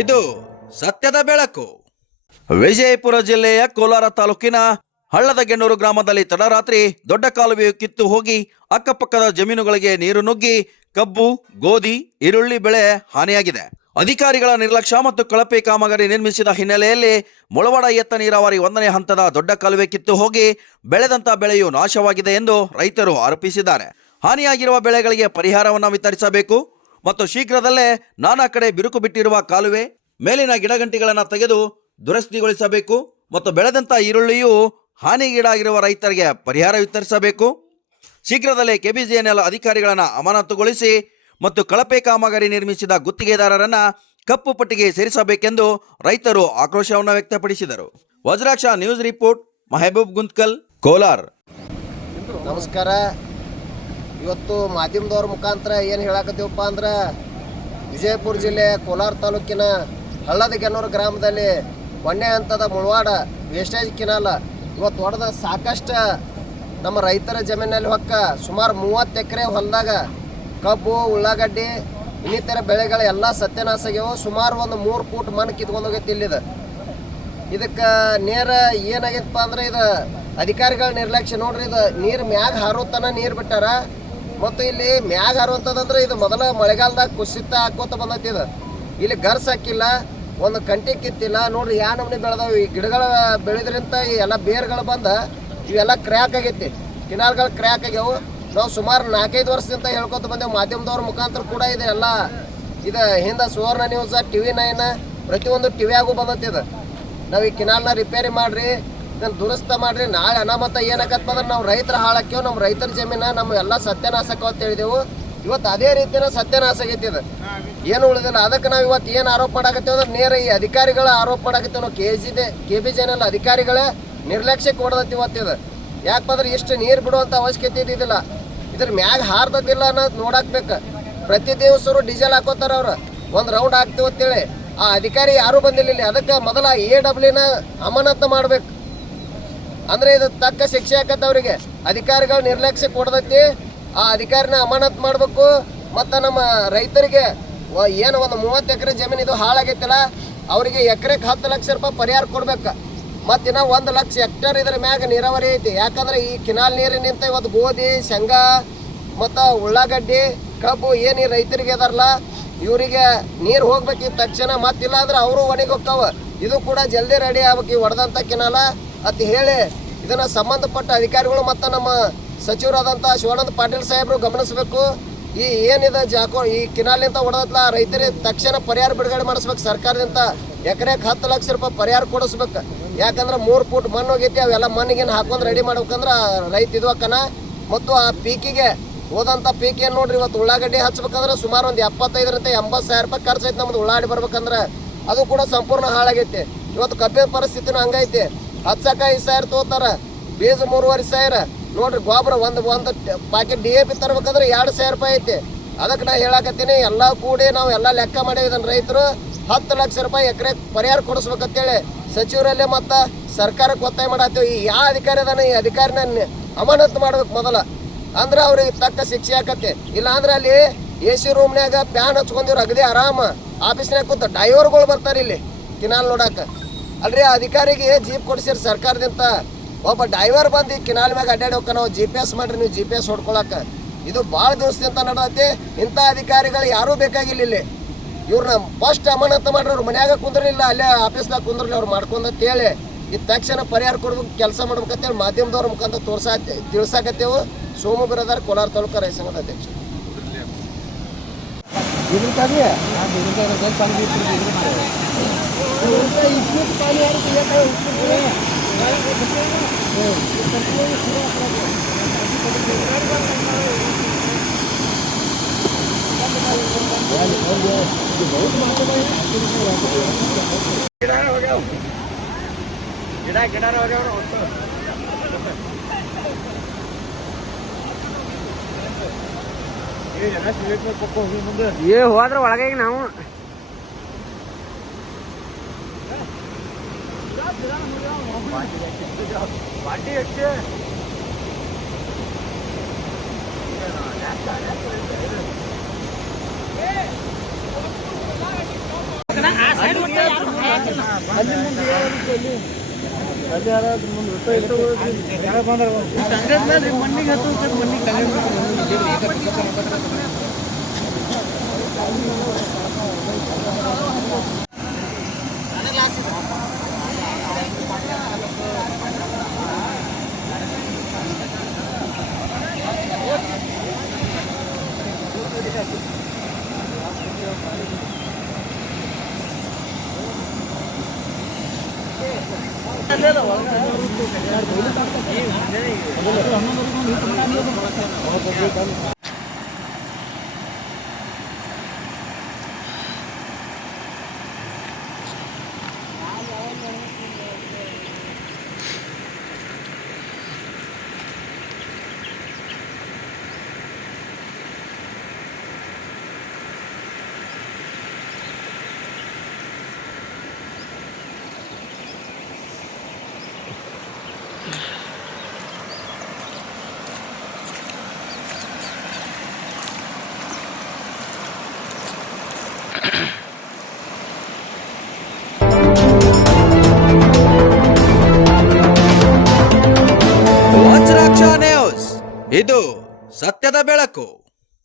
ಇದು ಸತ್ಯದ ಬೆಳಕು. ವಿಜಯಪುರ ಜಿಲ್ಲೆಯ ಕೋಲಾರ ತಾಲೂಕಿನ ಹಳ್ಳದಗೆಣ್ಣೂರು ಗ್ರಾಮದಲ್ಲಿ ತಡರಾತ್ರಿ ದೊಡ್ಡ ಕಾಲುವೆಯು ಕಿತ್ತು ಹೋಗಿ ಅಕ್ಕಪಕ್ಕದ ಜಮೀನುಗಳಿಗೆ ನೀರು ನುಗ್ಗಿ ಕಬ್ಬು, ಗೋಧಿ, ಈರುಳ್ಳಿ ಬೆಳೆ ಹಾನಿಯಾಗಿದೆ. ಅಧಿಕಾರಿಗಳ ನಿರ್ಲಕ್ಷ್ಯ ಮತ್ತು ಕಳಪೆ ಕಾಮಗಾರಿ ನಿರ್ಮಿಸಿದ ಹಿನ್ನೆಲೆಯಲ್ಲಿ ಮುಳವಾಡ ಎತ್ತ ನೀರಾವರಿ 1ನೇ ಹಂತದ ದೊಡ್ಡ ಕಾಲುವೆ ಕಿತ್ತು ಹೋಗಿ ಬೆಳೆದಂತ ಬೆಳೆಯು ನಾಶವಾಗಿದೆ ಎಂದು ರೈತರು ಆರೋಪಿಸಿದ್ದಾರೆ. ಹಾನಿಯಾಗಿರುವ ಬೆಳೆಗಳಿಗೆ ಪರಿಹಾರವನ್ನು ವಿತರಿಸಬೇಕು ಮತ್ತು ಶೀಘ್ರದಲ್ಲೇ ನಾನಾ ಕಡೆ ಬಿರುಕು ಬಿಟ್ಟಿರುವ ಕಾಲುವೆ ಮೇಲಿನ ಗಿಡಗಂಟಿಗಳನ್ನು ತೆಗೆದು ದುರಸ್ತಿಗೊಳಿಸಬೇಕು ಮತ್ತು ಬೆಳೆದಂತ ಈರುಳ್ಳಿಯು ಹಾನಿಗೀಡಾಗಿರುವ ರೈತರಿಗೆ ಪರಿಹಾರ ವಿತರಿಸಬೇಕು. ಶೀಘ್ರದಲ್ಲೇ ಕೆಬಿಜಿಎನ್ಎಲ್ ಅಧಿಕಾರಿಗಳನ್ನು ಅಮಾನತುಗೊಳಿಸಿ ಮತ್ತು ಕಳಪೆ ಕಾಮಗಾರಿ ನಿರ್ಮಿಸಿದ ಗುತ್ತಿಗೆದಾರರನ್ನ ಕಪ್ಪು ಪಟ್ಟಿಗೆ ಸೇರಿಸಬೇಕೆಂದು ರೈತರು ಆಕ್ರೋಶವನ್ನು ವ್ಯಕ್ತಪಡಿಸಿದರು. Vajraksha news report, Mehboob Guntakal, Kolar. ನಮಸ್ಕಾರ. ಇವತ್ತು ಮಾಧ್ಯಮದವ್ರ ಮುಖಾಂತರ ಏನು ಹೇಳಕತ್ತೀವಪ್ಪ ಅಂದ್ರೆ, ವಿಜಯಪುರ ಜಿಲ್ಲೆ ಕೋಲಾರ ತಾಲೂಕಿನ ಹಳ್ಳದಗೆಣ್ಣೂರು ಗ್ರಾಮದಲ್ಲಿ 1ನೇ ಹಂತದ ಮುಳವಾಡ ವೇಸ್ಟೇಜ್ ಕೆನಾಲ್ ಇವತ್ತು ಹೊಡೆದ ಸಾಕಷ್ಟು ನಮ್ಮ ರೈತರ ಜಮೀನಲ್ಲಿ ಹೊಕ್ಕ ಸುಮಾರು 30 ಎಕರೆ ಹೊಲದಾಗ ಕಬ್ಬು, ಉಳ್ಳಾಗಡ್ಡಿ ಇನ್ನಿತರ ಬೆಳೆಗಳ ಎಲ್ಲ ಸತ್ಯನಾಶ ಆಗ್ಯಾವ. ಸುಮಾರು ಒಂದು 3 ಫೂಟ್ ಮಣ್ಣು ಕಿತ್ಕೊಂಡು ಹೋಗೈತಿ ಇಲ್ಲಿದೆ. ಇದಕ್ಕೆ ನೇರ ಏನಾಗೈತಪ್ಪ ಅಂದ್ರೆ, ಇದು ಅಧಿಕಾರಿಗಳ ನಿರ್ಲಕ್ಷ್ಯ ನೋಡ್ರಿ. ಇದು ನೀರು ಮ್ಯಾಗ ಹಾರೋತನ ನೀರು ಬಿಟ್ಟಾರ ಮತ್ತು ಇಲ್ಲಿ ಮ್ಯಾಗ ಹಾರುವಂಥದ್ದಂದ್ರೆ ಇದು ಮೊದಲ ಮಳೆಗಾಲದಾಗ ಕುಸಿತ ಹಾಕೋತ ಬಂದೈತಿ. ಇದು ಇಲ್ಲಿ ಗರ್ಸ್ ಹಾಕಿಲ್ಲ, ಒಂದು ಕಂಟಿ ಕಿತ್ತಿಲ್ಲ. ನೋಡ್ರಿ ಯಾ ನಮೂನಿ ಬೆಳೆದಾವ. ಈ ಗಿಡಗಳ ಬೆಳೆದ್ರಿಂದ ಈ ಎಲ್ಲ ಬೇರ್ಗಳು ಬಂದ ಇವೆಲ್ಲ ಕ್ರ್ಯಾಕ್ ಆಗೈತಿ, ಕಿನಾಲ್ಗಳು ಕ್ರ್ಯಾಕ್ ಆಗ್ಯಾವು. ನಾವು ಸುಮಾರು 4-5 ವರ್ಷದಿಂದ ಹೇಳ್ಕೊತ ಬಂದೇವು. ಮಾಧ್ಯಮದವ್ರ ಮುಖಾಂತರ ಕೂಡ ಇದೆ ಎಲ್ಲ. ಇದು ಹಿಂದೆ ಸುವರ್ಣ ನ್ಯೂಸ್, TV9 ಪ್ರತಿಯೊಂದು ಟಿವಿಯಾಗೂ ಬಂದತ್ತಿದೆ. ನಾವು ಈ ಕಿನಾಲ್ನ ರಿಪೇರಿ ಮಾಡಿರಿ, ಇದನ್ನು ದುರಸ್ತ ಮಾಡಿರಿ. ನಾಳೆ ಅನಾಮತ ಏನಾಗತ್ತಪ್ಪ ಅಂದ್ರೆ ನಾವು ರೈತರ ಹಾಳಾಕ್ಯವು, ನಮ್ಮ ರೈತರ ಜಮೀನ ನಮ್ಮ ಎಲ್ಲ ಸತ್ಯನಾಶಕ ಅಂತ ಹೇಳಿದೆವು. ಇವತ್ತು ಅದೇ ರೀತಿಯ ಸತ್ಯನಾಶ ಆಗೈತಿ. ಇದು ಏನು ಉಳಿದಿಲ್ಲ. ಅದಕ್ಕೆ ನಾವು ಇವತ್ತು ಏನು ಆರೋಪ ಮಾಡಾಕತ್ತೇವೆ ಅಂದ್ರೆ, ನೇರ ಈ ಅಧಿಕಾರಿಗಳ ಆರೋಪ ಮಾಡಾಕತ್ತೇವೆ ನಾವು. KBJNL ಅಧಿಕಾರಿಗಳೇ ನಿರ್ಲಕ್ಷ್ಯಕ್ಕೆ ಹೊಡೆದತ್ತಿ ಇವತ್ತಿದೆ. ಯಾಕಂದ್ರೆ ಇಷ್ಟು ನೀರು ಬಿಡುವಂಥ ಅವಶ್ಯಕತೆ ಇದ್ದಿದ್ದಿಲ್ಲ. ಇದ್ರ ಮ್ಯಾಗ ಹಾರ್ದತ್ತಿಲ್ಲ ಅನ್ನೋದು ನೋಡಾಕ್ಬೇಕು. ಪ್ರತಿ ದಿವಸರು ಡೀಸೆಲ್ ಹಾಕೋತಾರ ಅವ್ರು, ಒಂದು ರೌಂಡ್ ಹಾಕ್ತೀವಿ ಅಂತೇಳಿ. ಆ ಅಧಿಕಾರಿ ಯಾರೂ ಬಂದಿಲ್ಲ ಇಲ್ಲಿ. ಅದಕ್ಕೆ ಮೊದಲ AWನ ಅಮಾನತು ಮಾಡ್ಬೇಕು. ಅಂದ್ರೆ ಇದು ತಕ್ಕ ಶಿಕ್ಷೆ ಆಕತ್ತ ಅವರಿಗೆ. ಅಧಿಕಾರಿಗಳು ನಿರ್ಲಕ್ಷ್ಯ ಕೊಡದೈತಿ. ಆ ಅಧಿಕಾರಿನ ಅಮಾನತು ಮಾಡಬೇಕು. ಮತ್ತು ನಮ್ಮ ರೈತರಿಗೆ ಏನು ಒಂದು 30 ಎಕರೆ ಜಮೀನು ಇದು ಹಾಳಾಗೈತಲ್ಲ, ಅವರಿಗೆ ಎಕರೆಗೆ 10 ಲಕ್ಷ ರೂಪಾಯಿ ಪರಿಹಾರ ಕೊಡ್ಬೇಕು. ಮತ್ತು ಇನ್ನೂ 1 ಲಕ್ಷ ಹೆಕ್ಟೇರ್ ಇದ್ರ ಮ್ಯಾಗ ನೀರಾವರಿ ಐತಿ. ಯಾಕಂದ್ರೆ ಈ ಕಿನಾಲ್ ನೀರಿನಿಂದ ಇವತ್ತು ಗೋಧಿ, ಶೇಂಗಾ ಮತ್ತು ಉಳ್ಳಾಗಡ್ಡಿ, ಕಬ್ಬು ಏನು ಈ ರೈತರಿಗೆ ಅದಾರಲ್ಲ ಇವರಿಗೆ ನೀರು ಹೋಗ್ಬೇಕು ತಕ್ಷಣ. ಮತ್ತಿಲ್ಲ ಅಂದ್ರೆ ಅವರು ಒಣಗಿ ಹೋಗ್ತಾವ. ಇದು ಕೂಡ ಜಲ್ದಿ ರೆಡಿ ಆಗ್ಬೇಕು ಈ ಹೊಡೆದಂಥ ಕಿನಾಲ ಅಂತ ಹೇಳಿ ಇದನ್ನು ಸಂಬಂಧಪಟ್ಟ ಅಧಿಕಾರಿಗಳು ಮತ್ತು ನಮ್ಮ ಸಚಿವರಾದಂಥ ಶಿವಾನಂದ ಪಾಟೀಲ್ ಸಾಹೇಬರು ಗಮನಿಸಬೇಕು. ಈ ಏನಿದೆ ಈ ಕಿನಾಲಿಂದ ಹೊಡೆದತ್ಲ ರೈತರಿಗೆ ತಕ್ಷಣ ಪರಿಹಾರ ಬಿಡುಗಡೆ ಮಾಡಿಸ್ಬೇಕು. ಸರ್ಕಾರದಿಂದ ಎಕರೆಗೆ 10 ಲಕ್ಷ ರೂಪಾಯಿ ಪರಿಹಾರ ಕೊಡಿಸ್ಬೇಕು. ಯಾಕಂದ್ರೆ 3 ಫೂಟ್ ಮಣ್ಣು ಹೋಗೈತಿ. ಅವೆಲ್ಲ ಮಣ್ಣಿಗೇನು ಹಾಕೊಂಡು ರೆಡಿ ಮಾಡ್ಬೇಕಂದ್ರೆ ರೈತ ಇದು ಅಕ್ಕನ. ಮತ್ತು ಆ ಪೀಕಿಗೆ ಹೋದಂಥ ಪೀಕ್ ಏನು ನೋಡ್ರಿ, ಇವತ್ತು ಉಳ್ಳಾಗಡ್ಡಿ ಹಚ್ಬೇಕಂದ್ರೆ ಸುಮಾರು ಒಂದು 75,000 - 80,000 ರೂಪಾಯಿ ಖರ್ಚು ಐತೆ ನಮ್ದು ಉಳ್ಳಾಗಡ್ಡಿ ಬರ್ಬೇಕಂದ್ರೆ. ಅದು ಕೂಡ ಸಂಪೂರ್ಣ ಹಾಳಾಗೈತಿ. ಇವತ್ತು ಕಬ್ಬಿನ ಪರಿಸ್ಥಿತಿನೂ ಹಂಗೈತಿ. ಹಚ್ಚಕ್ಕೆ 5,000 ತೊಗೋತಾರೆ, ಬೀಜ 3,500. ನೋಡ್ರಿ ಗೊಬ್ಬರ ಒಂದು ಪ್ಯಾಕೆಟ್ DAP ತರ್ಬೇಕಂದ್ರೆ 2,000 ರೂಪಾಯಿ ಐತಿ. ಅದಕ್ಕೆ ನಾ ಹೇಳಕತ್ತೀನಿ, ಎಲ್ಲ ಕೂಡಿ ನಾವು ಎಲ್ಲ ಲೆಕ್ಕ ಮಾಡೇವಿ. ಇದನ್ನು ರೈತರು 10 ಲಕ್ಷ ರೂಪಾಯಿ ಎಕರೆ ಪರಿಹಾರ ಕೊಡಿಸ್ಬೇಕಂತೇಳಿ ಸಚಿವರಲ್ಲೇ ಮತ್ತು ಸರ್ಕಾರಕ್ಕೆ ಒತ್ತಾಯ ಮಾಡತ್ತೀವಿ. ಈ ಯಾವ ಅಧಿಕಾರಿ ಅದಾನ ಈ ಅಧಿಕಾರಿನ ಅಮಾನತು ಮಾಡ್ಬೇಕು ಮೊದಲ, ಅಂದ್ರೆ ಅವ್ರಿಗೆ ತಕ್ಕ ಶಿಕ್ಷೆ ಆಕತ್ತೆ. ಇಲ್ಲ ಅಂದ್ರೆ ಅಲ್ಲಿ AC ರೂಮ್ನ್ಯಾಗ ಪ್ಯಾನ್ ಹಚ್ಕೊಂಡಿವ್ರು ಅಗದಿ ಆರಾಮ ಆಫೀಸ್ನಾಗ ಕೂತ ಡ್ರೈವರ್ಗಳು ಬರ್ತಾರೆ ಇಲ್ಲಿ ಕಿನಾಲ್ ನೋಡಕ್ಕೆ. ಅಲ್ರಿ ಅಧಿಕಾರಿಗೆ ಜೀಪ್ ಕೊಡಿಸಿರಿ ಸರ್ಕಾರದಿಂದ. ಒಬ್ಬ ಡ್ರೈವರ್ ಬಂದು ಈ ಕಿನಾಲ್ ಮ್ಯಾಗ ಅಡ್ಡಾಡಿ ಹೋಗ್ಕ ನಾವು GPS ಮಾಡ್ರಿ, ನೀವು GPS ಹೊಡ್ಕೊಳಕ್ಕೆ. ಇದು ಭಾಳ ದಿವಸದಿಂದ ನಡೆದೈತಿ. ಇಂಥ ಅಧಿಕಾರಿಗಳು ಯಾರೂ ಬೇಕಾಗಿಲ್ಲ ಇಲ್ಲಿ. ಇವ್ರನ್ನ ಫಸ್ಟ್ ಅಮಾನತು ಮಾಡ್ರಿ. ಅವ್ರು ಮನ್ಯಾಗ ಕುಂದ್ರಲಿಲ್ಲ, ಅಲ್ಲೇ ಆಫೀಸ್ದಾಗ ಕುಂದ್ರಲಿ ಅವ್ರು ಮಾಡ್ಕೊಂಡಂತೇಳಿ ಇದು ತಕ್ಷಣ ಪರಿಹಾರ ಕೊಡ್ಬೇಕು, ಕೆಲಸ ಮಾಡ್ಬೇಕಂತೇಳಿ ಮಾಧ್ಯಮದವ್ರ ಮುಖಾಂತರ ತಿಳ್ಸಾಕತ್ತೇವು. ಸೋಮು ಬಿರದಾರ್, ಕೋಲಾರ ತಾಲೂಕು ರೈತ ಸಂಘದ ಅಧ್ಯಕ್ಷ. ಹೋದ್ರ ಒಳಗೆ ನಾವು ಅಲ್ಲಿ ಮುಂದೆ ಯಾರಾದ್ರು ಅಲ್ಲಿ ಯಾರಾದ್ರು ಮುಂದೆ ಕಾಂಗ್ರೆಸ್ ಮೇಲೆ ಮಣ್ಣಿಗೆ ಹತ್ತು ಮಣ್ಣಿಗೆ ವಜ್ರಾಕ್ಷ ನ್ಯೂಸ್, ಇದು ಸತ್ಯದ ಬೆಳಕು.